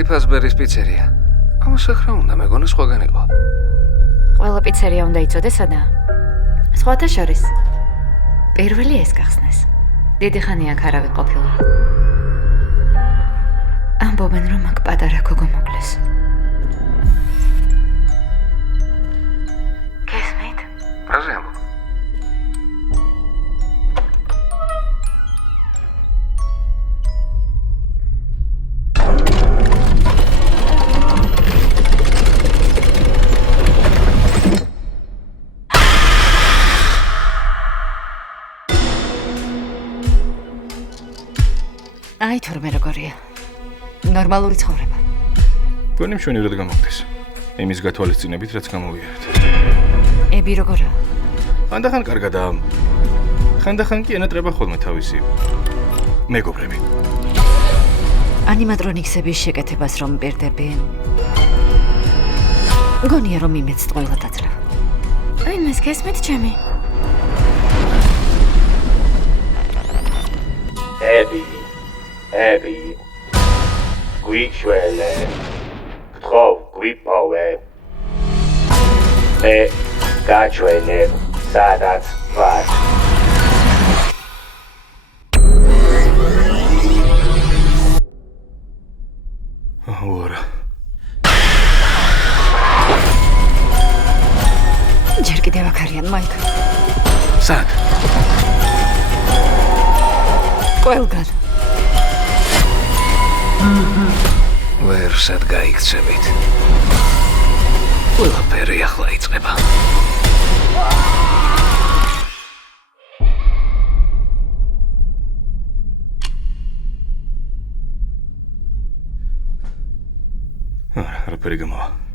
Edi Fazberis pizzeria. Ამასახრა უნდა მეგონა სხვაგან იყო. ყველა პიცერია უნდა იცოდეს სადა. სხვათა შორის. პირველი ეს გახსნეს. დიდი ხანია აქ არავინ ყოფილა. ამბობენ რომ აქ პატარა გოგო მოკლეს. გესმით? რაზე ამბობ? აი თურმე როგორია. ნორმალური ცხოვრება. გონი მშვენივრად გამოგდეს. იმის გათვალისწინებით, რაც გამოვიარეთ. ები როგორა? ხანდახან კარგადაა. ხანდახან კი ენატრება ხოლმე თავისი მეგობრები. ანიმატრონიქსების შეკეთებას რომ პირდები. გონია რომ იმეც ყველად აძლევ. აი მას გესმით ჩემი? Ebi, გვიჩველე, გთხოვ, გვიპოვე. მე გაჩვენებ, სადაც ვარ. ვარა. ჯერ კიდევ აქ არიან, მაიკ. სად? ყველგან. ვერ სად გაიქცევით. ყველაფერი ახლა იწყება. არაფერი გამოვა.